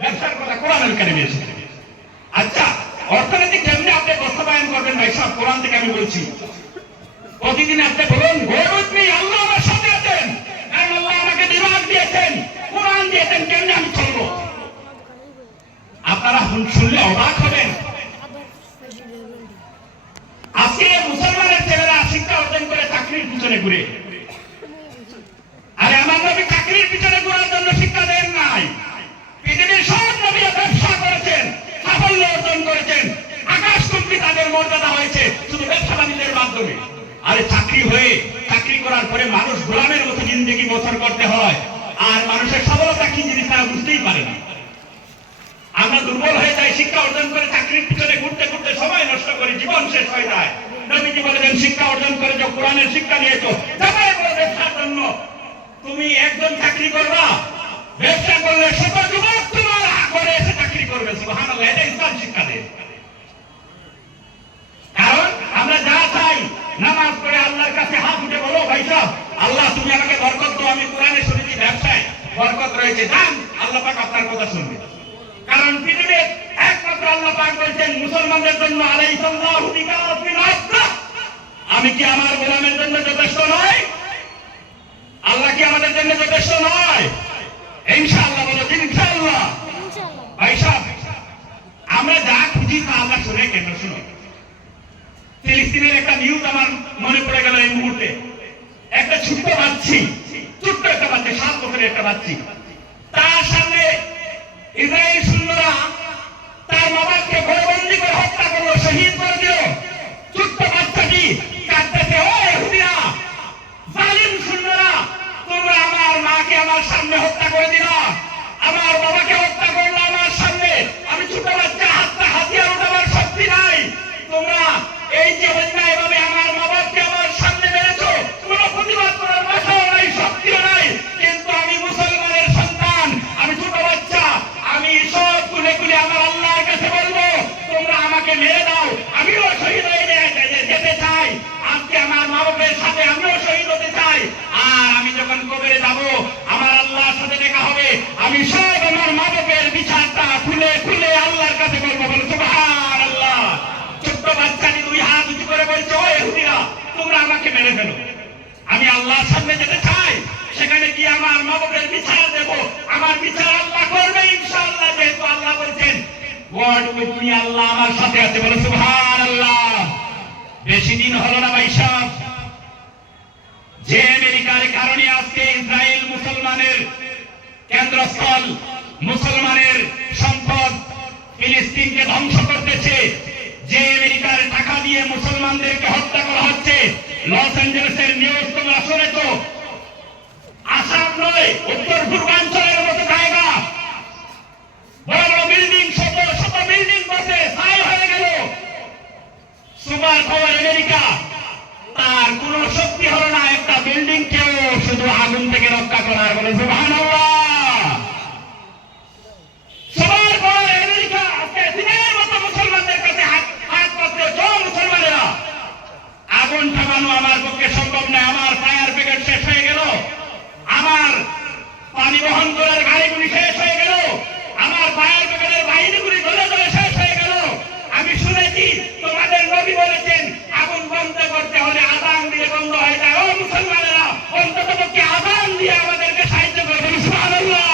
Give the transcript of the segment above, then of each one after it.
ব্যবসার কথা কোরআনের কারিমে এসেছে। আচ্ছা, অর্থনীতি কেমনে আপনি বাস্তবায়ন করবেন ভাই সাহেব? কোরআন থেকে আমি বলছি, প্রতিদিন আপনি বলুন আল্লাহ আমার সাথে আছেন, কারণ আল্লাহ আমাকে দিমাগ দিয়েছেন, কোরআন দিয়েছেন, কেমনে আমি চলবো? আপনারা শুনলে অবাক হবেন। আজকে মুসলমানের ছেলেরা শিক্ষা অর্জন করে চাকরির পিছনে ঘুরে। আরে আমার নবী চাকরির পিছনে ঘোরার জন্য শিক্ষা দেন নাই। পৃথিবীর সব নবীরা ব্যবসা করেছেন, সাফল্য অর্জন করেছেন, আকাশ চুক্তি তাদের মর্যাদা হয়েছে শুধু ব্যবসা বাণিজ্যের মাধ্যমে। আরে চাকরি করার পরে মানুষ গোলামের মতো জিন্দেগি বছর করতে হয়, আর মানুষের সফলতা কি জিনিস তারা বুঝতেই পারে না। আমরা দুর্বল হয়ে যাই, শিক্ষা অর্জন করে চাকরির পিছনে ঘুরতে ঘুরতে সময় নষ্ট করে জীবন শেষ হয়ে যায়। নবীজি বলেছেন, শিক্ষা অর্জন করে যে কোরআনের শিক্ষা নিয়েছো, যাচাই করো ব্যবসার জন্য। তুমি একজন চাকরি করবা, ব্যবসা করলে শত যুবক তোমার করে এসে চাকরি করবে। সুবহানাল্লাহ, এটা ইসলাম শিক্ষা দেয়। কারণ আমরা যা চাই, নামাজ পড়ে আল্লাহর কাছে হাত উঠে বলো, ভাই সাহেব আল্লাহ তুমি আমাকে বরকত দাও, আমি কোরআনে শুনেছি ব্যবসায় বরকত রয়েছে, যান আল্লাহ পাক আপনার কথা শুনবে। কারণ পৃথিবীর একমাত্র আল্লাহ পাক বলছেন মুসলমানদের জন্য, আলাইহিসসালাহু বিকাফিন আবদা, আমি কি আমার গোলামের জন্য যথেষ্ট নয়? আল্লাহ কি আমাদের জন্য যথেষ্ট নয়? ইনশাআল্লাহ বলো, ইনশাআল্লাহ। ভাই সাহেব, আমরা যা খুঁজি তা আল্লাহ শুনে কেন? শুনো, ফিলিস্তিনের একটা নিউজ আমার মনে পড়ে গেল এই মুহূর্তে। একটা ছোট্ট বাচ্চি, ছোট্ট একটা বাচ্চা, 7 বছরের একটা বাচ্চি, তার সামনে ইসরায়েল সৈন্যরা তার বাবাকে ঘরবন্দি করে হত্যা করলো, শহীদ করে দিল। ছোট্ট বাচ্চাটি কাঁদতেছে, ও ইহুদিরা, জালিম সৈন্যরা, তোমরা আমার মাকে আমার সামনে হত্যা করে দিলা, আমার বাবাকে হত্যা করলো আমার সামনে। আমি ছোট বাচ্চা, হাতিয়ার উঠাবার শক্তি নাই। তোমরা এই যে অন্যায় ভাবে আমার মা বাপকে আমার সামনে মেরেছো, কোনো প্রতিবাদ করার ভাষাও নাই, শক্তিও নাই। কিন্তু আমি মুসলমানের সন্তান, আমি ছোট বাচ্চা, আমি সব কুলে কুলে আমার আল্লাহর কাছে বলবো, তোমরা আমাকে মেরে দাও, আমিও শহীদ হয়ে যেতে চাই। আজকে আমার মা বাপের সাথে আমিও শহীদ হতে চাই। আর আমি যখন কবরে যাব, আমার আল্লাহর সাথে দেখা হবে, আমি সব আমার মা বাপের বিচারটা খুলে খুলে আল্লাহর কাছে বলবো। বলো সুবহানাল্লাহ। ছোট্ট বাচ্চাটি 2 হাত উঁচু করে বলছে, ও ইহুদিরা, তোমরা আমাকে মেরে ফেলো, আমি আল্লাহর সামনে যেতে চাই, সেখানে গিয়ে আমার মা বাপের বিচার দেব, আমার বিচার আল্লাহ করবে ইনশাআল্লাহ। যেহেতু আল্লাহ বলছেন গড উইথ মি, আল্লাহ আমার সাথে আছে। বলো সুবহানাল্লাহ। বেশি দিন হলো না ভাই সাহেব, যে আমেরিকার কারণে আজকে ইসরায়েল মুসলমানের কেন্দ্রস্থল, মুসলমানের সম্পদ, ফিলিস্তিনকে ধ্বংস করতেছে, যে আমেরিকার টাকা দিয়ে মুসলমানদেরকে হত্যা করা হচ্ছে। লস অ্যাঞ্জেলেসের নিউজ তোমরা শুনেছ, আসাম নয়, উত্তর পূর্বাঞ্চলের মতো জায়গা, বড় বড় বিল্ডিং, শত শত বিল্ডিং বসে ছাই হয়ে গেল। সুপার পাওয়ার আমেরিকা, তার কোন শক্তি হলো না একটা বিল্ডিং কেও শুধু আগুন থেকে রক্ষা করার। বলে সুবহানাল্লাহ। সুপার পাওয়ার আমেরিকা আজকে দিনের মতো মুসলমানদের কাছে হাত পাতলে, মুসলমানেরা আগুন থামানো আমার পক্ষে সম্ভব নয়। আমার ফায়ার ব্রিগেড শেষ হয়ে গেল, আমার পানি বহন করার গাড়িগুলি শেষ হয়ে গেল, আমার ফায়ার ব্রিগেডের বাহিনীগুলি ধরে ধরে শেষ হয়ে গেল। আমি শুনেছি তোমাদের নবী বলেছেন আগুন বন্ধ করতে হলে আযান দিয়ে বন্ধ হয়ে যায়। ও মুসলমানেরা, অন্তত পক্ষে আযান দিয়ে আমাদেরকে সাহায্য করবেন। সুবহানাল্লাহ।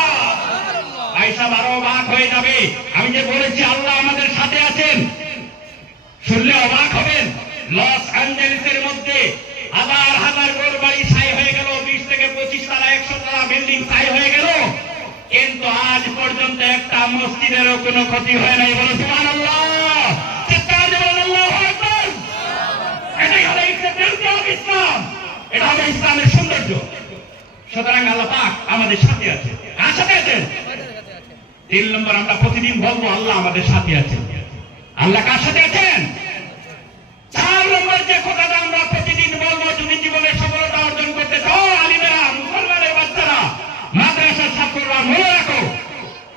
ভাই সাহেব আরো অবাক হয়ে যাবে, আমি যে বলেছি আল্লাহ আমাদের সাথে আছেন, শুনলে অবাক হবেন। লস অ্যাঞ্জেলেসের মধ্যে হাজার হাজার ঘর বাড়ি ছাই হয়ে গেল, 20 থেকে 25 তলা 100 তলা বিল্ডিং ছাই হয়ে গেল, কিন্তু আজ পর্যন্ত একটা মসজিদেরও কোনো ক্ষতি হয় নাই। বলো সুবহানাল্লাহ। চিৎকার দিয়ে বলেন আল্লাহু আকবার। এটাই হলো ইসলাম, এটা হলো ইসলামের সৌন্দর্য। সুতরাং আল্লাহ পাক আমাদের সাথে আছে। কার সাথে আছেন? 3 নম্বর আমরা প্রতিদিন বলবো আল্লাহ আমাদের সাথে আছেন। আল্লাহ কার সাথে আছেন? 4 নম্বর যে কথাটা আমরা প্রতিদিন বলবো, যদি জীবনে সফলতা অর্জন করতে চাও, আলিমেরা, মুসলমানের বাচ্চারা, মাদ্রাসার ছাত্ররা, মনে রাখো,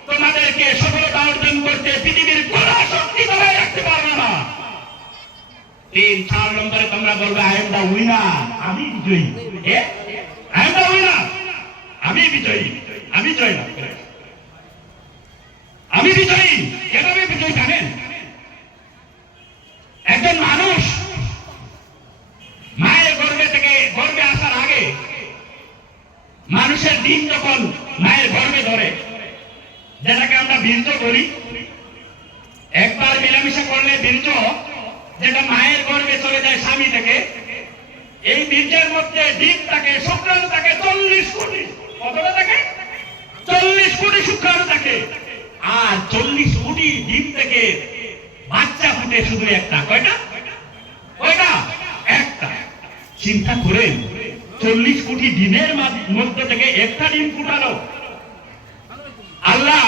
তোমাদেরকে সফলতা অর্জন করতে পৃথিবীর কোন শক্তি ধরে রাখতে পারবে না। 4 নম্বরে তোমরা বলবে, আই এম দা উইনার, আমি বিজয়ী। আই এম দা উইনার, আমি বিজয়ী, আমি জয়লাভ করেছি। আমি বিজয়ী। এভাবে বিজয়ী জানেন, একজন মানুষ মায়ের গর্ভে আসার আগে মানুষের দিন যখন মায়ের গর্ভে ধরে, যেটাকে আমরা বীর্য বলি, একবার মেলামেশা করলে বীর্য যেটা মায়ের গর্ভে চলে যায় স্বামী থেকে, এই বীর্যের মধ্যে ডিম থাকে, শুক্রাণু থাকে 40 কোটি। কতটা থাকে? 40 কোটি শুক্রাণু থাকে। আর 40 কোটি ডিম থেকে বাচ্চা ফুটে শুধু একটা। কয়টা? একটা। চিন্তা করেন, 40 কোটি ডিমের মধ্যে থেকে একটা ডিম ফুটালো। আল্লাহ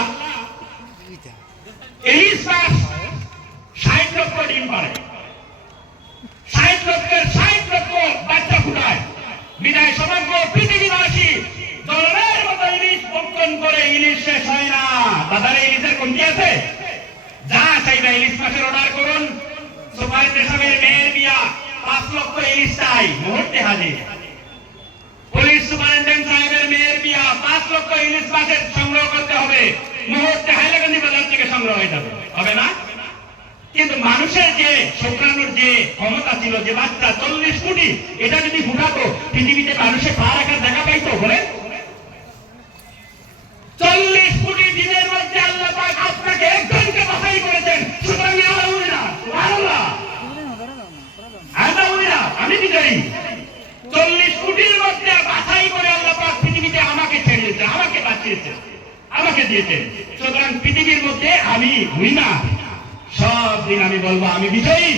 এই 60 লক্ষ ডিম পারে, 60 লক্ষের 60 লক্ষ বাচ্চা ফুটায়। বিদায় সমগ্র পৃথিবীবাসী জলের মতো ইলিশ ভক্ষণ করে ইলিশ শেষ হয় না। দাদার ইলিশের কমতি আছে? যা চাইবে ইলিশ মাছের অর্ডার করুন। সুপার দেশের মেয়ের বিয়া, 5 লক্ষ ইলিশ চাই, মুহূর্তে হাজির। পুলিশ সুপারিনটেন্ডেন্ট সাহেবের মেয়ের বিয়া, 5 লক্ষ ইলিশ মাছের সংগ্রহ করতে হবে, মুহূর্তে হাইলাকান্দি বাজার থেকে সংগ্রহ হয়ে যাবে। হবে না? কিন্তু মানুষের যে শুক্রাণুর যে ক্ষমতা ছিল, যে বাচ্চা 40 কোটি, এটা যদি ফুটাতো পৃথিবীতে মানুষের পা রাখার জায়গা পাইতো? বলে 40 কোটি দিনের মধ্যে আল্লাহ পাক আপনাকে একজনকে বাছাই করেছেন। সুতরাং আমি বিজয়ী। 40 কোটির মধ্যে বাছাই করে আল্লাহ পাক পৃথিবীতে আমাকে ছেড়েছে, আমাকে বাঁচিয়েছে, আমাকে দিয়েছেন। সুতরাং পৃথিবীর মধ্যে আমি উইনার। সব দিন আমি বলবো আমি বিজয়ী,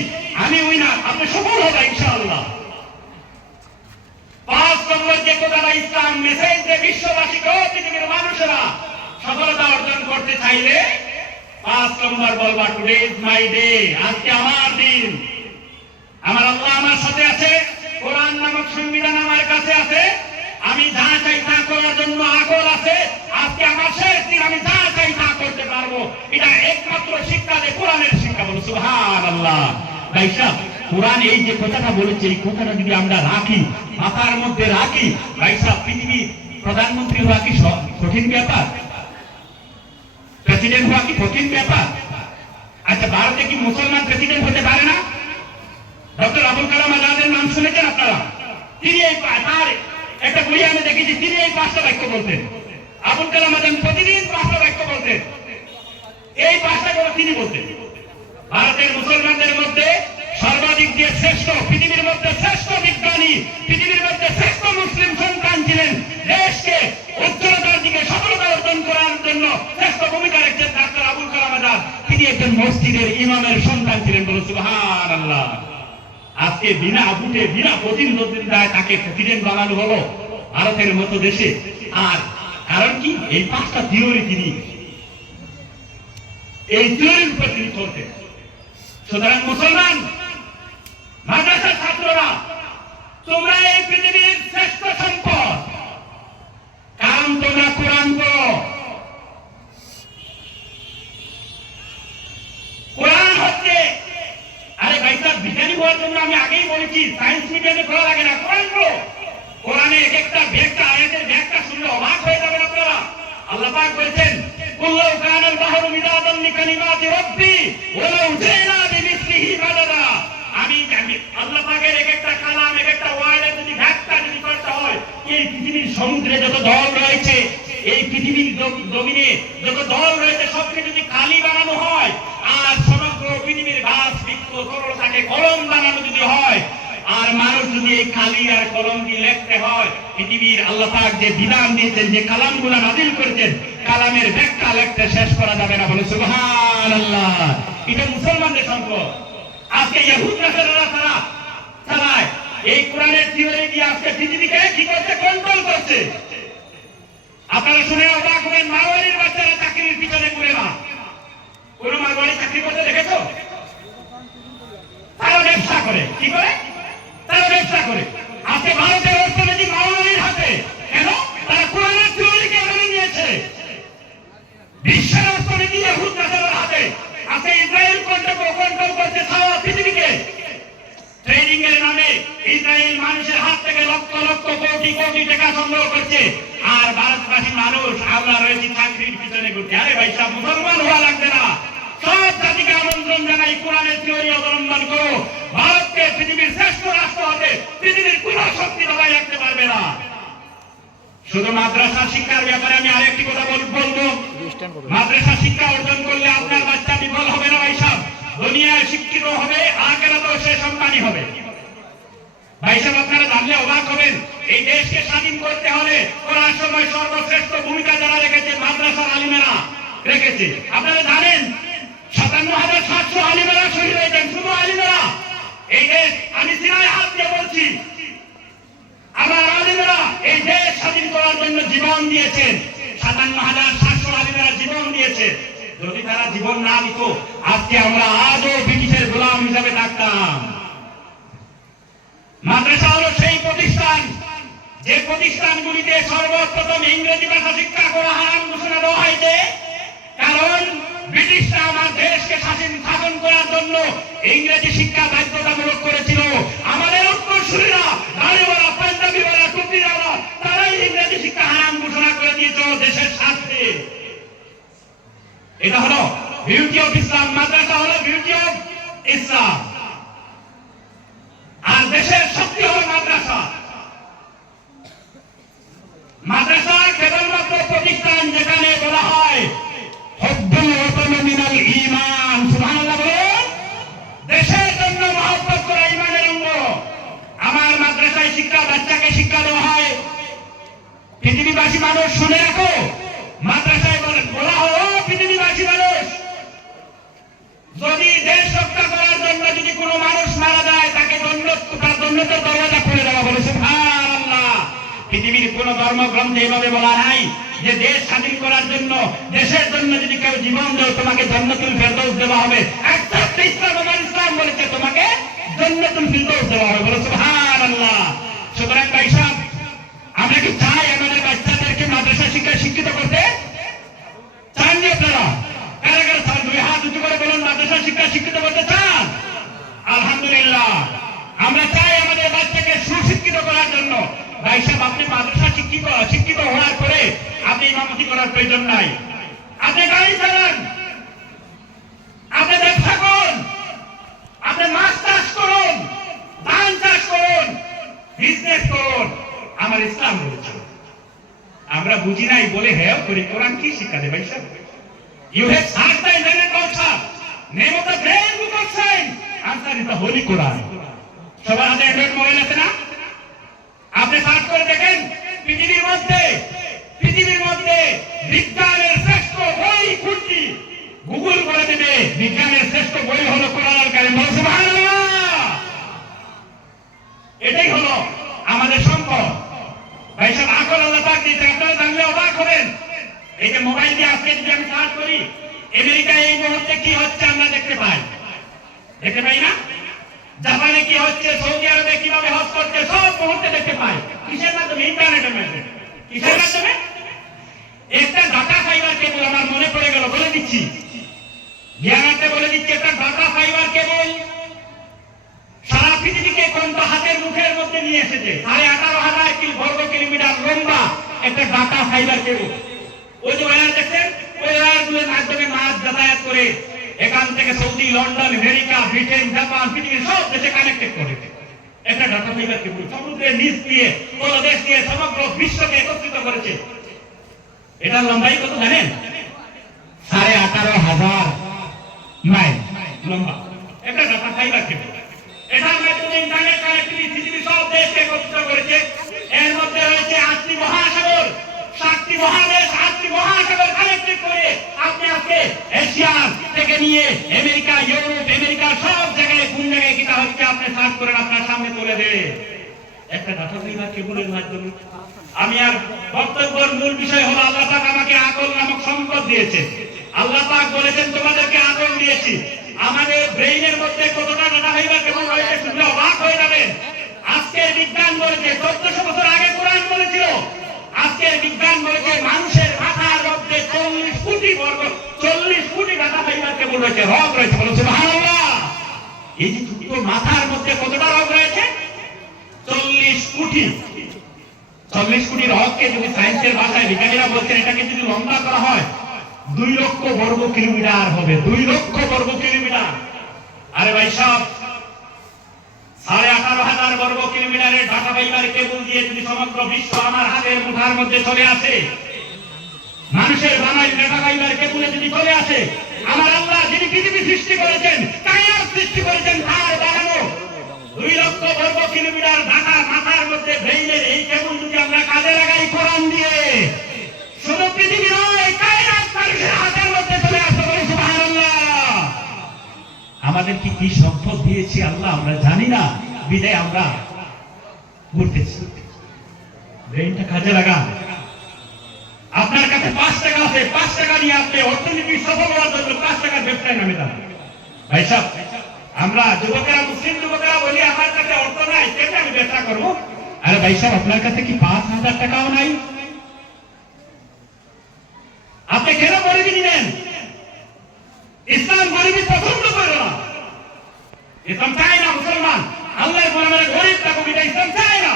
আমি উইনার। আপনি সফল হবে ইনশাআল্লাহ। 5 নম্বর যে কথাটা ইসলাম মেসেজ যে বিশ্ববাসীকে, পৃথিবীর মানুষেরা সফলতা অর্জন করতে চাইলে 5 নম্বর বলবা টুডে ইজ মাই ডে। আজকে আমার দিন। আমার আল্লাহ আমার সাথে আছে, কোরআন নামক সংবিধান আমার কাছে আছে, আমি যা চাই তা করার জন্য আগল আছে। আজকে আমার শেষ দিন, আমি যা চাই তা করতে পারবো। এটা একমাত্র শিক্ষা যে কোরআনের শিক্ষা। বলো সুবহানাল্লাহ। ভাই সাহেব, কোরআন এই যে কথাটা বলেছে, এই কথাটা যদি আমরা রাখি, মাথার মধ্যে রাখি, ভাই সাহেব, পৃথিবীর প্রধানমন্ত্রী হওয়া কি কঠিন ব্যাপার? প্রেসিডেন্ট হওয়া কি কঠিন ব্যাপার? আচ্ছা, ভারতে কি মুসলমান প্রেসিডেন্ট হতে পারে না? ডক্টর আবুল কালাম আজাদের নাম শুনেছেন আপনারা? তিনি এই তার একটা বই আমি দেখেছি, তিনি এই 5টা বাক্য বলতেন। আবুল কালাম আজাদ প্রতিদিন 5টা বাক্য বলতেন। এই 5টা কথা তিনি বলতেন। ভারতের মুসলমানদের মধ্যে সর্বাধিক যে শ্রেষ্ঠ, পৃথিবীর মধ্যে শ্রেষ্ঠ বিজ্ঞানী, পৃথিবীর মধ্যে শ্রেষ্ঠ মুসলিম সন্তান ছিলেন, দেশকে উজ্জ্বলতার দিকে সফলতা অর্জন করার জন্য শ্রেষ্ঠ ভূমিকা রেখেছেন ডাক্তার আবুল কালাম আজাদ। তিনি একজন মসজিদের ইমামের সন্তান ছিলেন। বলো সুবহানাল্লাহ। আজকে বিনা ভোটে, বিনা প্রতিদ্বন্দ্বিতায় তাকে প্রেসিডেন্ট বানানো হলো ভারতের মতো দেশে। আর কারণ কি? এই 5টা থিওরি তিনি, এই থিওরির উপর তিনি চলতেন। সুতরাং মুসলমান মাদ্রাসার ছাত্ররা, তোমরা এই পৃথিবীর শ্রেষ্ঠ সম্পদ, কারণ তোমরা কোরআন পড়ো। কোরআন হচ্ছে, আরে ভাই সাহেব, বিজ্ঞানী হওয়ার জন্য আমি আগেই বলেছি সায়েন্স মিডিয়ামে পড়া লাগে না, কোরআন পড়ো। কোরআনে এক একটা ব্যাখ্যা, আয়াতের ব্যাখ্যা শুনলে অবাক হয়ে যাবেন আপনারা। আল্লাহ পাক বলেছেন, কুল্লাউ কানাল বাহরু মিদাদান লিকালিমাতি রাব্বি ওয়ালাউ জাইনা বিমিসলিহি মাদাদা। আমি আল্লাহ পাকের এক একটা কালাম, এক একটা ওয়ার্ডের যদি ব্যাখ্যা যদি করতে হয়, এই পৃথিবীর সমুদ্রে যত জল রয়েছে, এই পৃথিবীর জমিনে যত জল রয়েছে, সবকে যদি খালি বানানো হয়, আর সমগ্র পৃথিবীর গাছ বৃক্ষ সরলতাকে কলম বানানো যদি হয়, আর মানুষ যদি এই খালি আর কলম দিয়ে লিখতে হয়, পৃথিবীর আল্লাহ পাক যে বিধান দিয়েছেন, যে কালামগুলো নাযিল করেছেন, কালামের ব্যাখ্যা লিখতে শেষ করা যাবে না। বলে সুবহানাল্লাহ। এটা মুসলমানদের সম্পদ। আজকে ইহুদ নাসারারা তারা চালায় এই কোরআনের থিওরি দিয়ে আজকে পৃথিবীকে কি করছে? কন্ট্রোল করছে। আপনারা শুনে অবাক হবেন, মাওয়ারির বাচ্চারা চাকরির পিছনে ঘুরে না। কোন মাওয়ারি চাকরি করতে দেখেছো? তারা ব্যবসা করে। কি করে? তারা ব্যবসা করে। আজকে ভারতের অর্থনীতি মাওয়ারির হাতে। কেন? তারা কোরআনের থিওরিকে মেনে নিয়েছে। বিশ্বের অর্থনীতি ইহুদ নাসারার হাতে। আজকে ইসরায়েল কন্ট্রোল করছে সারা পৃথিবীকে। ট্রেনিং এর নামে ইসরায়েল মানুষের হাত থেকে লক্ষ লক্ষ কোটি কোটি টাকা সংগ্রহ করছে, আর ভারতবাসী মানুষ আমরা রয়েছি চাকরির পিছনে ঘুরছে। আরে ভাই সাহেব, মুসলমান হওয়া লাগবে। আমন্ত্রণ জানাই, কোরআনের থিওরি অবলম্বন করো। ভারতকে পৃথিবীর শ্রেষ্ঠ রাষ্ট্র হতে পৃথিবীর কোন শক্তি দবাই রাখতে পারবে না। শুধু মাদ্রাসা শিক্ষার ব্যাপারে আমি আরেকটি কথা বলবো, মাদ্রাসা শিক্ষা অর্জন করলে আপনার বাচ্চা বিফল হবে না ভাইসাব, দুনিয়ায় শিক্ষিত হবে, আখিরাতেও সে সম্মানী হবে। ভাইসাব আপনারা জানলে অবাক হবেন, এই দেশকে স্বাধীন করতে হলে কোরআন সময় সর্বশ্রেষ্ঠ ভূমিকা যারা রেখেছে মাদ্রাসার আলিমেরা রেখেছে। আপনারা জানেন ৫৭,৭০০ আলিমেরা শহীদ হয়েছেন, শুধু আলিমেরা। এই দেশ, আমি সিনায় হাত দিয়ে বলছি, আমার আলিমেরা এই দেশ স্বাধীন করার জন্য জীবন দিয়েছেন। ৫৭,৭০০ আলিমেরা জীবন দিয়েছে। যদি তারা জীবন না দিত, আজকে আমরা আজও ব্রিটিশের গোলাম হিসাবে থাকতাম। মাদ্রাসা হলো সেই প্রতিষ্ঠান, যে প্রতিষ্ঠানগুলিতে সর্বপ্রথম ইংরেজি ভাষা শিক্ষা করা হারাম ঘোষণা দেওয়া হয়েছে। কারণ ব্রিটিশরা আমার দেশকে শাসন করার জন্য ইংরেজি শিক্ষা বাধ্যতামূলক করেছিল। আমাদের উত্তরসূরিরা, দাড়িওয়ালা, পাঞ্জাবিওয়ালা, টুপিওয়ালা, তারাই ইংরেজি শিক্ষা হারাম ঘোষণা করে দিয়েছে দেশের স্বার্থে। এটা হলো বিউটি অফ ইসলাম। মাদ্রাসা হলো বিউটি অফ ইসলাম, আর দেশের শক্তি হলো মাদ্রাসা। মাদ্রাসা কেবলমাত্র প্রতিষ্ঠান যেখানে বলা হয় হুব্বুল ওয়াতান মিনাল ঈমান, সুবহানাল্লাহ বলুন। দেশের জন্য মহব্বত করা ঈমানের অঙ্গ। আমার মাদ্রাসায় শিক্ষা, বাচ্চাকে শিক্ষা দেওয়া হয়। পৃথিবীবাসী মানুষ শুনে রাখো, মাদ্রাসায় বলা হয়, ও পৃথিবীবাসী মানুষ, যদি দেশ রক্ষা করার জন্য যদি কোনো মানুষ মারা যায়, তাকে জান্নাতের দরজা খুলে দেওয়া বলে। সুবহানাল্লাহ। পৃথিবীর কোন ধর্মগ্রন্থে এভাবে বলা নাই যে দেশ স্বাধীন করার জন্য, দেশের জন্য যদি কেউ জীবন দেয় তোমাকে জান্নাতুল ফেরদৌস দেওয়া হবে। একমাত্র ইসলাম বলেছে তোমাকে জান্নাতুল ফেরদৌস দেওয়া হবে, বলে সুবহানাল্লাহ। সুতরাং ভাই সাহেব, আমরা কি চাই আমাদের বাচ্চাদেরকে মাদ্রাসা শিক্ষায় শিক্ষিত করতে? চাননি আপনারা? কারা কারা চান? দুই হাত উঁচু করে বলুন, মাদ্রাসা শিক্ষায় শিক্ষিত করতে চান? আলহামদুলিল্লাহ, আমরা চাই আমাদের বাচ্চাকে সুশিক্ষিত করার জন্য। ভাই সাহেব, আপনি মাদ্রাসা শিক্ষিত হওয়ার পরে আপনি ইমামতি করার প্রয়োজন নাই। আপনি গাড়ি চালান, আপনি ব্যবসা করুন, আপনি মাছ চাষ করুন, ধান চাষ করুন, বিজনেস করুন। আমার ইসলাম বলেছে। আমরা বুঝি নাই বলে হ্যাঁ করি। কোরআন কি শিক্ষা দেয় ভাই সাহেব? You have searched the internet also. Name of the great book of science. Answer is the Holy Quran. সবার হাতে অ্যান্ড্রয়েড মোবাইল আছে না? আপনি সার্চ করে দেখেন, পৃথিবীর মধ্যে বিজ্ঞানের শ্রেষ্ঠ বই কোনটি? গুগল করে দেবে, বিজ্ঞানের শ্রেষ্ঠ বই হলো কোরআনুল কারীম। সুবহানাল্লাহ। এটাই হলো আমাদের সম্পদ। ভাই সাহেব, আকল আল্লাহ পাক দিয়েছে, আপনারা জানলে অবাক হবেন। এই যে মোবাইল দিয়ে আজকে যদি আমি সার্চ করি, আমেরিকায় এই মুহূর্তে কি হচ্ছে আমরা দেখতে পাই না? জাপানে কি হচ্ছে, সৌদি আরবে কিভাবে হজ করছে, সব মুহূর্তে দেখতে পাই। কিসের মাধ্যমে? ইন্টারনেটের মাধ্যমে। কিসের মাধ্যমে? একটা ডাটা ফাইবার কেবল, আমার মনে পড়ে গেল, বলে দিচ্ছি, জ্ঞানার্থে বলে দিচ্ছি। একটা ডাটা ফাইবার কেবল সারা পৃথিবীকে কোনটা হাতের মুঠের মধ্যে নিয়ে এসেছে। 18,500 বর্গ কিলোমিটার লম্বা একটা ডাটা ফাইবার কেবল। ওই যে ওয়ার দেখছেন, ওই ওয়ারগুলোর মাধ্যমে মাছ যাতায়াত করে এখান থেকে Saudi, London, America, Britain, Japan, পৃথিবীর সব দেশে কানেক্টেড করে একটা ডাটা ফাইবার কেবল। সমুদ্রের নিচ দিয়ে, তলদেশ দিয়ে সমগ্র বিশ্বকে একত্রিত করেছে। এটার লম্বাই কত জানেন? 18,500 মাইল লম্বা একটা ডাটা ফাইবার কেবল। এটার মাধ্যমে ইন্টারনেট কানেক্টিভিটি পৃথিবীর সব দেশকে একত্রিত করেছে। এর মধ্যে রয়েছে 8টি মহাসাগর, 7টি মহাদেশ, 8টি মহাসাগর কানেক্টেড করে আপনি আজকে এশিয়া থেকে নিয়ে আমেরিকা, ইউরোপ, আমেরিকা সব জায়গায় কোন জায়গায় কিটা হচ্ছে আপনি সার্চ করে আপনার সামনে তুলে দেবে একটা ডাটা ফাইবার কেবলের মাধ্যমে। আমি আর বক্তব্যের মূল বিষয় হলো, আল্লাহ পাক আমাকে আকল নামক সম্পদ দিয়েছে। আল্লাহ পাক বলেছেন তোমাদেরকে আকল দিয়েছি। আমাদের ব্রেইনের মধ্যে কতটা ডাটা ফাইবার কেবল রয়েছে শুনলে অবাক হয়ে যাবেন। আজকের বিজ্ঞান বলেছে, 1400 বছর আগে কোরআন বলেছিল, আজকের বিজ্ঞান বলেছে মানুষের মাথার মধ্যে 40 কোটি ডাটা ফাইবার কেবল রয়েছে, রগ রয়েছে। বলো সুবহানাল্লাহ। এই যে ছোট মাথার মধ্যে কতটা রগ রয়েছে? 40 কোটি। 40 কোটি রগকে যদি সায়েন্সের ভাষায় বিজ্ঞানীরা বলছেন, এটাকে যদি লম্বা করা হয় 2 লক্ষ বর্গ কিলোমিটার হবে, 2 লক্ষ বর্গ কিলোমিটার। আরে ভাই সাহেব, 18,500 বর্গ কিলোমিটারের ঢাকা ফাইবার কেবল দিয়ে যদি সমগ্র বিশ্ব আমার হাতের মুঠার মধ্যে চলে আসে, মানুষের বানাই ঢাকা ফাইবার কেবলে যদি চলে আসে, আমার আল্লাহ যিনি পৃথিবী সৃষ্টি করেছেন, কায়নাত সৃষ্টি করেছেন, তার বানানো 2 লক্ষ বর্গ কিলোমিটার ঢাকা মাথার মধ্যে ব্রেইনের এই কেবল যদি আমরা কাজে লাগাই কোরআন দিয়ে, শুধু পৃথিবী নয়, কায়নাত মানুষের হাতের মধ্যে চলে আসবে। বলি সুবহানাল্লাহ। আমাদের কি সম্পদ দিয়েছি আল্লাহ আমরা জানি না, বিদায় আমরা ঘুরতেছি। ব্রেইনটা কাজে লাগা। আপনার কাছে 5 টাকা আছে, 5 টাকা নিয়ে আপনি অর্থনীতি সফল হওয়ার জন্য 5 টাকার ব্যবসায় নামে যান। ভাই সাহেব, আমরা যুবকেরা, মুসলিম যুবকেরা বলি আমার কাছে অর্থ নাই, কেন আমি ব্যবসা করবো? আরে ভাই সাহেব, আপনার কাছে কি 5,000 টাকাও নাই? আপনি কেন গরিবি নিলেন? ইসলাম গরিবি পছন্দ করে না। ইসলাম চায় না মুসলমান আল্লাহর গোলামেরা গরিব থাকুক, এটা ইসলাম চায় না।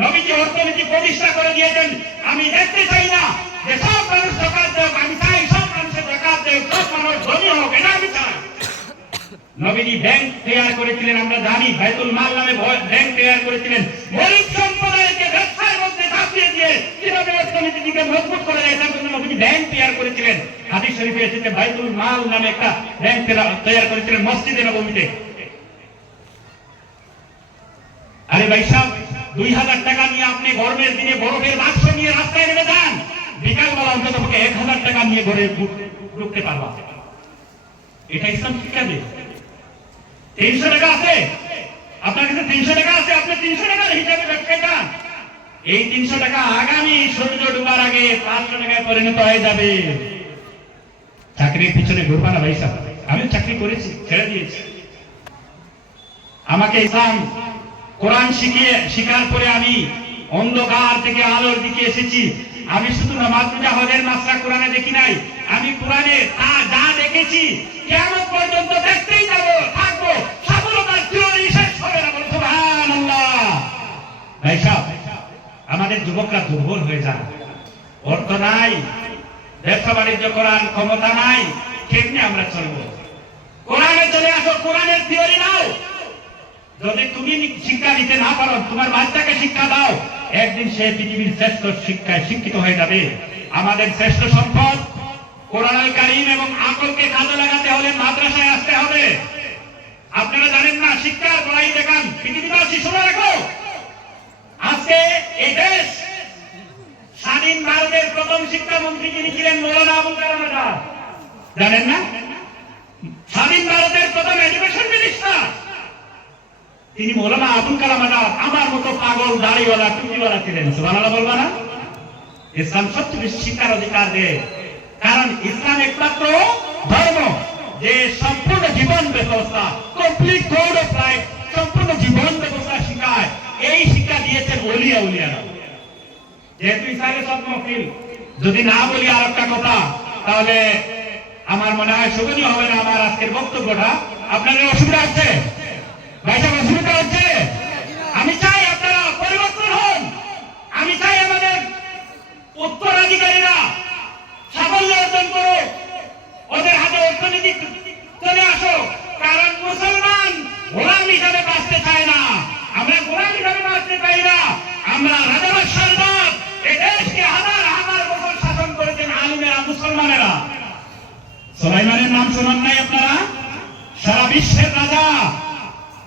নবীজি অর্থনীতি প্রতিষ্ঠা করে দিয়েছেন। আমি দেখতে চাই না যে সব মানুষ যাকাত দেয়, আমি চাই সব মানুষের যাকাত দেয়, সব মানুষ ধনী হোক, এটা আমি চাই। নবীজি ব্যাংক তৈরি করেছিলেন, আমরা জানি বাইতুল মাল নামে ব্যাংক তৈরি করেছিলেন, গরিব সম্প্রদায়কে ব্যবসার মধ্যে চাপিয়ে দিয়ে কিভাবে অর্থনীতিকে মজবুত করা যায় তার জন্য নবীজি ব্যাংক তৈরি করেছিলেন। হাদিস শরীফে এসেছে বাইতুল মাল নামে একটা ব্যাংক তৈরি করেছিলেন মসজিদে নববীতে। আরে ভাই সাহেব, 2,000 টাকা নিয়ে আপনি গরমের দিনে বরফের বাক্স নিয়ে রাস্তায় নেমে যান, বিকালবেলা অন্তত 1,000 টাকা নিয়ে ঘরে ঢুকতে পারবা। এটা ইসলাম শিক্ষা দেয়। 300 টাকা আছে আপনার কাছে, 300 টাকা আছে, আপনি 300 টাকার হিসাবে ব্যবসায় যান। এই 300 টাকা আগামী সূর্য ডুবার আগে 500 টাকায় পরিণত হয়ে যাবে। চাকরির পিছনে ঘুরবা না ভাই সাহেব। আমি চাকরি করেছি, ছেড়ে দিয়েছি। আমাকে ইসলাম কোরআন শিখার পরে আমি অন্ধকার থেকে আলোর দিকে এসেছি। আমি শুধু নামাজ রোজা হজের মাসলা কোরআনে দেখি নাই, আমি কোরআনে যা দেখেছি কিয়ামত পর্যন্ত দেখতেই যাবো, থাকবো, সফলতার থিওরি শেষ হবে না। বলুন সুবহানাল্লাহ। ভাই সাহেব, আমাদের যুবকরা দুর্বল হয়ে যায়, অর্থ নাই, ব্যবসা বাণিজ্য করার ক্ষমতা নাই, কেমনে আমরা চলবো? কোরআনে চলে আসো, কোরআনের থিওরি নাও। যদি তুমি শিক্ষা দিতে না পারো, তোমার বাচ্চাকে শিক্ষা দাও, একদিন সে পৃথিবীর শ্রেষ্ঠ শিক্ষায় শিক্ষিত হয়ে যাবে। আমাদের শ্রেষ্ঠ সম্পদ কোরআনুল কারীম এবং আকলকে কাজে লাগাতে হলে মাদ্রাসায় আসতে হবে। আপনারা জানেন না, শিক্ষার বড়াই দেখান। পৃথিবীবাসী শুনে রাখো, আজকে এই দেশ স্বাধীন ভারতের প্রথম শিক্ষামন্ত্রী যিনি ছিলেন মৌলানা আবুল কালাম আজাদ, জানেন না? স্বাধীন ভারতের প্রথম এডুকেশন মিনিস্টার তিনি মৌলানা আবুল কালাম আজাদ। আমার মতো পাগল দাড়িওয়ালা টুপিওয়ালা ছিলেন। সুবহানাল্লাহ বলবা না? ইসলাম সবচেয়ে বেশি শিক্ষার অধিকার দেয়, কারণ ইসলাম একমাত্র ধর্ম যে সম্পূর্ণ জীবন ব্যবস্থা, কমপ্লিট কোড অফ লাইফ, সম্পূর্ণ জীবন ব্যবস্থা শিখায়। এই শিক্ষা দিয়েছেন ওলিয়া উলিয়ারা। যেহেতু ইসলামের সব মহফিল, যদি না বলি আর একটা কথা, তাহলে আমার মনে হয় শোভনীয় হবে না আমার আজকের বক্তব্যটা। আপনাদের অসুবিধা হচ্ছে? ভাইসা অসুবিধা হচ্ছে? আমি চাই আপনারা পরিবর্তন হন। আমি চাই আমাদের উত্তরাধিকারীরা সাফল্য অর্জন করুক, ওদের হাতে অর্থনীতি চলে আসো। কারণ মুসলমান গোলাম হিসাবে বাঁচতে চায় না, আমরা গোলাম হিসাবে বাঁচতে চাই না। আমরা রাজাবাদশার দল, এই দেশকে হাজার হাজার বছর শাসন করেছেন আলিমেরা, মুসলমানেরা। সুলাইমানের নাম শোনান নাই আপনারা? সারা বিশ্বের রাজা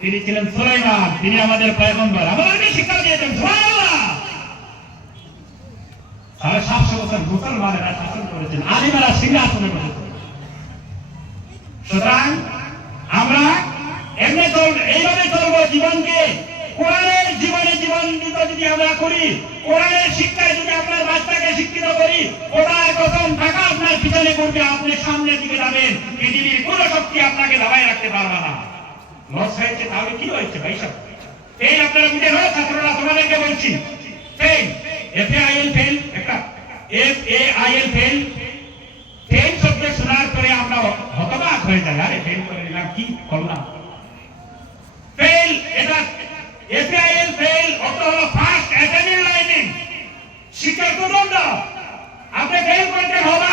তিনি ছিলেন সুলাইমান, তিনি আমাদের পয়গম্বর, আমাদেরকে শিক্ষা দিয়েছেন। সুবহানাল্লাহ। 750 বছর মুসলমানেরা শাসন করেছেন, আলিমেরা সিংহাসনে বসেছেন। সুতরাং আমরা এমনি এইভাবে চলবো জীবনকে। কোরআনের জীবনে জীবন দিত যদি আমরা করি, কোরআনের শিক্ষায় যদি আপনার বাচ্চাকে শিক্ষিত করি, ওটার কসম টাকা আপনার পিছনে করবে, আপনি সামনের দিকে যাবেন, পৃথিবীর কোনো শক্তি আপনাকে দাবায় রাখতে পারবে না। লস হয়েছে, তাহলে কি হয়েছে ভাই সব? এই আপনারা বুঝে না, ছাত্ররা তোমাদেরকে বলছি, ফেল, FAIL ফেল, একটা FAIL ফেল, ফেল শব্দ শোনার পরে আমরা হতবাক হয়ে যাই, আরে ফেল করে নিলাম, কি করলাম? ফেল, এটা FAIL ফেল অর্থ হলো ফার্স্ট অ্যাটেম্প ইন লার্নিং, শিক্ষার প্রথম ধাপ। আপনি ফেল করতে হবে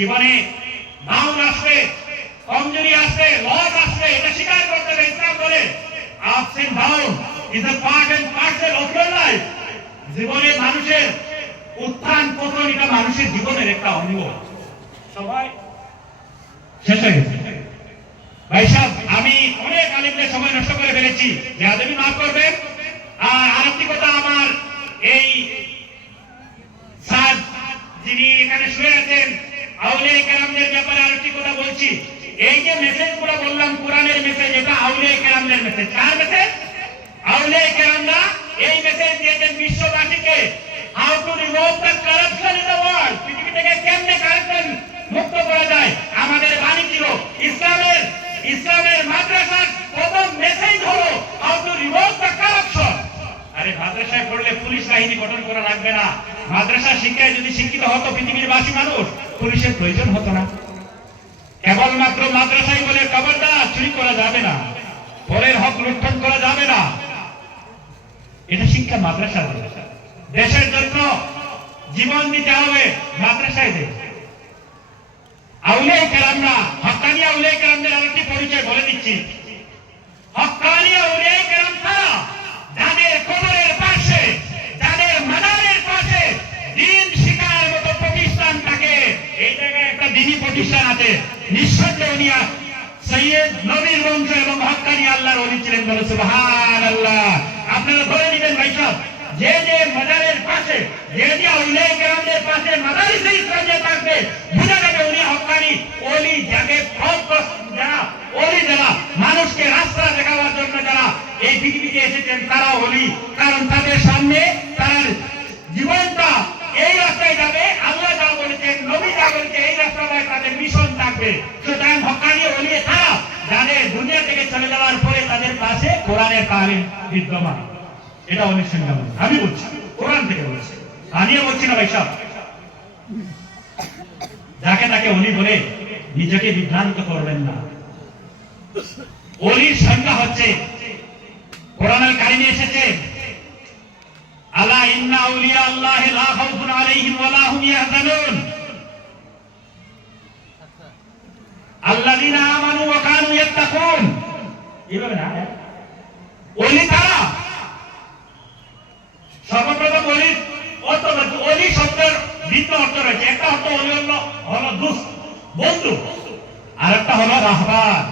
জীবনে ডাউন আসবে, কমজোরি আসবে, লস আসবে, এটা স্বীকার করতে হবে। ইসলাম বলে ups and down is a part and parcel of your life. জীবনে মানুষের উত্থান পতন এটা মানুষের জীবনের একটা অঙ্গ। সবাই শেষ হয়ে গেছে ভাই সাহেব, আমি অনেক আলিমদের সময় নষ্ট করে ফেলেছি, বেয়াদবি মাফ করবেন। আর আরেকটি কথা, আমার এই সাদ যিনি এখানে শুয়ে আছেন আউলিয়া কেরামদের ব্যাপারে আরেকটি কথা বলছি। এই যে মেসেজ গুলো বললাম কোরআনের মেসেজ, এটা আউলিয়া কেরামদের মেসেজ। কার মেসেজ? আউলিয়া কেরামরা এই মেসেজ দিয়েছেন বিশ্ববাসীকে, how to remove the corruption in the world. পৃথিবী থেকে কেমনে কারাপশন মুক্ত করা যায়। আমাদের বাণী ছিল ইসলামের মাদ্রাসার প্রথম মেসেজ হলো how to remove the corruption. আরে মাদ্রাসায় পড়লে পুলিশ বাহিনী গঠন করা লাগবে না। মাদ্রাসা শিক্ষায় যদি শিক্ষিত হতো পৃথিবীর বাসী মানুষ, পুলিশের প্রয়োজন হতো না। কেবলমাত্র মাদ্রাসায় বলে খবরদার চুরি করা যাবে না, পরের হক লুণ্ঠন করা যাবে না, এটা শিক্ষা মাদ্রাসা। দেশের জন্য জীবন দিতে হবে, মাদ্রাসায় দেয়। আউলিয়া কেরামরা, হক্কানি আউলিয়া কেরামদের আরেকটি পরিচয় বলে দিচ্ছি। হক্কানি আউলিয়া কেরাম তারা যাদের কবরের পাশে, যাদের মাজারের পাশে দিন শিকার মতো প্রতিষ্ঠান থাকে। এই জায়গায় একটা দিনী প্রতিষ্ঠান আছে, নিঃসন্দেহে উনি সৈয়দ নবীর বংশ এবং হক্কানি আল্লাহর ওলি ছিলেন। বলে সুবহানাল্লাহ। আপনারা ধরে নিবেন ভাই সব, যে যে মাজারের পাশে, যে যে আউলিয়া কেরামদের পাশে মাদারিসে ইসলামিয়া থাকবে, বুঝা যাবে উনি হক্কানি ওলি। যাকে যারা ওলি, যারা মানুষকে রাস্তা দেখাবার জন্য যারা এই পৃথিবীতে এসেছেন, তারা ওলি। কারণ তাদের সামনে তার জীবনটা এই রাস্তায় যাবে, আল্লাহ যা বলেছেন, নবী যা বলেছেন, এই রাস্তায় তাদের মিশন থাকবে। সুতরাং হক্কানি ওলি তারা যাদের দুনিয়া থেকে চলে যাওয়ার পরে তাদের কাছে কোরআনের তালিম বিদ্যমান। এটা অনেক সংখ্যা আমি বলছি, কোরআন থেকে বলছি, আমিও বলছি না ভাই সব। যাকে তাকে ওলি বলে নিজেকে বিভ্রান্ত করবেন না। ওলির সংজ্ঞা হচ্ছে, কোরআনের কারিমে এসেছে, আলা ইন্না আউলিয়া আল্লাহি লা খাউফুন আলাইহিম ওয়া লা হুম ইয়াহজানুন আল্লাযীনা আমানু ওয়া কানু ইয়াত্তাকুন। এভাবে না, ওলি তারা। সর্বপ্রথম ওলির অর্থ, ওলি শব্দের ভিন্ন অর্থ রয়েছে। একটা অর্থ ওলি হলো দোস্ত, বন্ধু, আর একটা হলো রাহবার,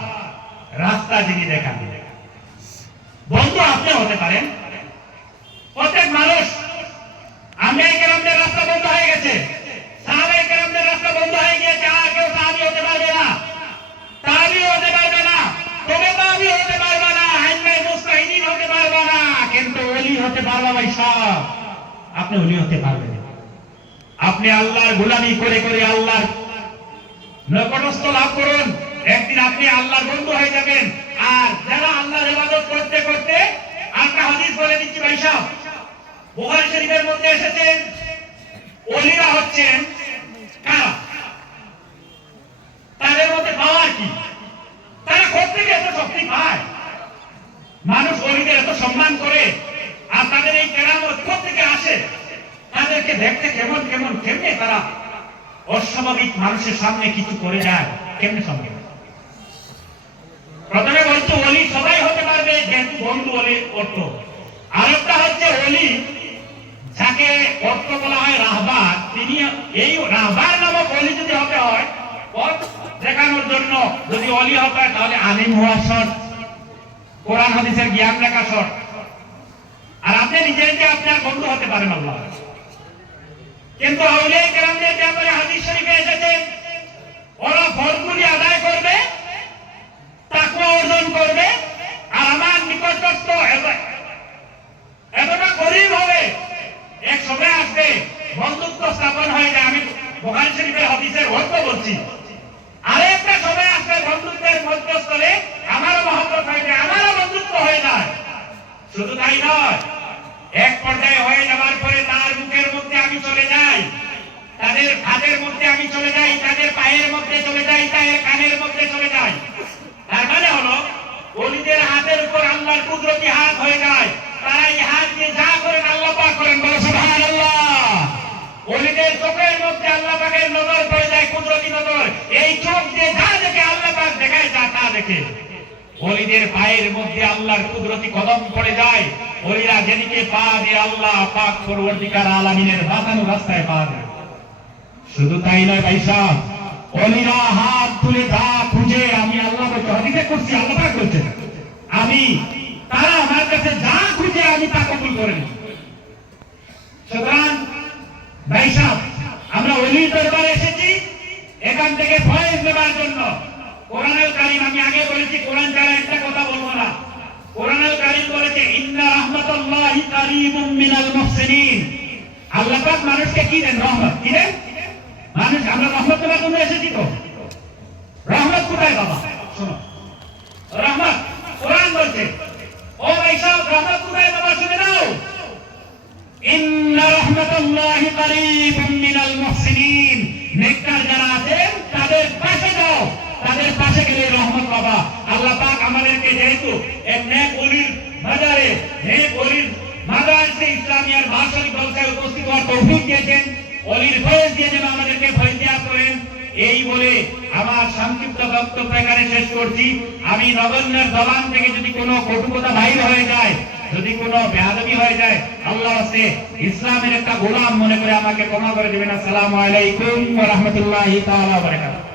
রাস্তা যিনি দেখান। বন্ধু আপনি হতে পারেন। প্রত্যেক মানুষ, আম্বিয়া কেরামদের রাস্তা বন্ধ হয়ে গেছে, সাহাবায়ে কেরামদের রাস্তা বন্ধ হয়ে গিয়েছে, আর কেউ সাহাবী হতে পারবে না, তাবী হতে পারবে না, তবে তাবী হতে পারবে না, আইম্মায়ে মুজতাহিদিন হতে পারবে না, কিন্তু ওলি হতে পারবে ভাই সাহেব। আপনি ওলি হতে পারবেন। আপনি আল্লাহর গোলামি করে করে আল্লাহর নৈকট্য লাভ করুন, একদিন আপনি আল্লাহর বন্ধু হয়ে যাবেন। আর যারা আল্লাহর ইবাদত করতে করতে, একটা হাদিস বলে দিচ্ছি ভাই সাহেব, বুখারী শরীফের মধ্যে এসেছে, ওলিরা হচ্ছেন কারা, তাদের মধ্যে পাওয়ার কি, তারা কোত্থেকে এত শক্তি পায়, মানুষ ওলিদের এত সম্মান করে, আর তাদের এই কেরামত কোত্থেকে আসে, তাদেরকে দেখতে কেমন কেমন, কেমনে তারা অস্বাভাবিক মানুষের সামনে কিছু করে যায়, কেমনে সম্ভব? প্রথমে বলতো ওলি সবাই হতে পারবে, যেহেতু বন্ধু ওলি অর্থ। আরেকটা হচ্ছে ওলি যাকে অর্থ বলা হয় রাহবার। তিনি এই রাহবার নামক ওলি যদি হতে হয়, পথ দেখানোর জন্য যদি ওলি হতে হয়, তাহলে আলিম হওয়া শর্ত, কোরআন হাদিসের জ্ঞান লেখা শর্ত। আর আপনি নিজেকে আপনার বন্ধু হতে পারেন আল্লাহ। কিন্তু আউলিয়া কেরামদের ব্যাপারে হাদিস শরীফে এসেছে, ওরা ফরজগুলি আদায় করবে, তাকওয়া অর্জন করবে, আর আমার নিকটস্থ এতটা করিব হবে, এক সময় আসবে বন্ধুত্ব স্থাপন হয়ে যায়। আমি বুখারী শরীফের হাদিসের অর্থ বলছি। আরেকটা সময় আসবে বন্ধুত্বের মধ্যস্থলে আমারও মহব্বত হয়ে যায়, আমারও বন্ধুত্ব হয়ে যায়। শুধু তাই নয়, এক পর্যায়ে হয়ে যাওয়ার পরে তার মুখের মধ্যে আমি চলে যাই, তাদের হাতের মধ্যে আমি চলে যাই, তাদের পায়ের মধ্যে চলে যাই, তাদের কানের মধ্যে চলে যাই। তার মানে হলো ওলিদের হাতের উপর আল্লাহর কুদরতি হাত হয়ে যায়। তারা এই হাত দিয়ে যা করেন আল্লাহ পাক করেন, বলে সুবহানাল্লাহ। ওলিদের চোখের মধ্যে আল্লাহ পাকের নজর পড়ে যায়, কুদরতি নজর দেখে ওলিদের পায়ের মধ্যে আল্লাহর কুদরতি কদম পড়ে যায়। ওলিরা যেদিকে পা দিয়ে আল্লাহ পাক পরবর্তীকার আলামিনের বাঁচানো রাস্তায় পা দেয়। শুধু তাই নয় ভাই সাহেব, ওলিরা হাত তুলে যা খুঁজে, আমি আল্লাহ হাদিসে করছি, আল্লাহ পাক বলছেন, আমি তারা আমার কাছে যা খুঁজে আমি তা কবুল করে নিই। সুতরাং ভাই সাহেব, আমরা ওলির দরবারে এসেছি এখান থেকে ফয়েজ নেবার জন্য। কোরআনুল কারীম, আমি আগে বলেছি কোরআন ছাড়া একটা কথা বলবো না। কোরআনুল কারীম বলেছে ইন্না রাহমাতাল্লাহি কারীবুম মিনাল মুহসিনিন। আল্লাহ পাক মানুষকে কি দেন? রহমত। কি দেন? মানুষ, আমরা রহমত নেবার জন্য এসেছি তো। রহমত কোথায় বাবা? শোনো, রহমত কোরআন বলছে। ও ভাই সাহেব, রহমত কোথায় বাবা? শুনে নাও, ইন্না রাহমাতাল্লাহি কারীবুম মিনাল মুহসিনিন। নেককার যারা আছেন তাদের পাশে যাও, তাদের পাশে গেলে রহমত পাবা। আল্লাহ পাক আমাদেরকে যেহেতু এক নেক ওলির মাজারে, নেক ওলির মাজারে ইসলামিয়ার ভাষণিক জলসায় উপস্থিত হওয়ার তৌফিক দিয়েছেন, ওলির ফয়েজ দিয়ে যেন আমাদেরকে ফয়জিয়াত করেন, এই বলে আমার সংক্ষিপ্ত বক্তব্য এখানে শেষ করছি। আমি নগণ্যের জবান থেকে যদি কোনো কটু কথা বাহির হয়ে যায়, যদি কোনো বেয়াদবি হয়ে যায়, আল্লাহ রাস্তে ইসলামের একটা গোলাম মনে করে আমাকে ক্ষমা করে দেবেন। আসসালামু আলাইকুম ওয়া রাহমাতুল্লাহি তাআলা ওয়া বারাকাতুহু।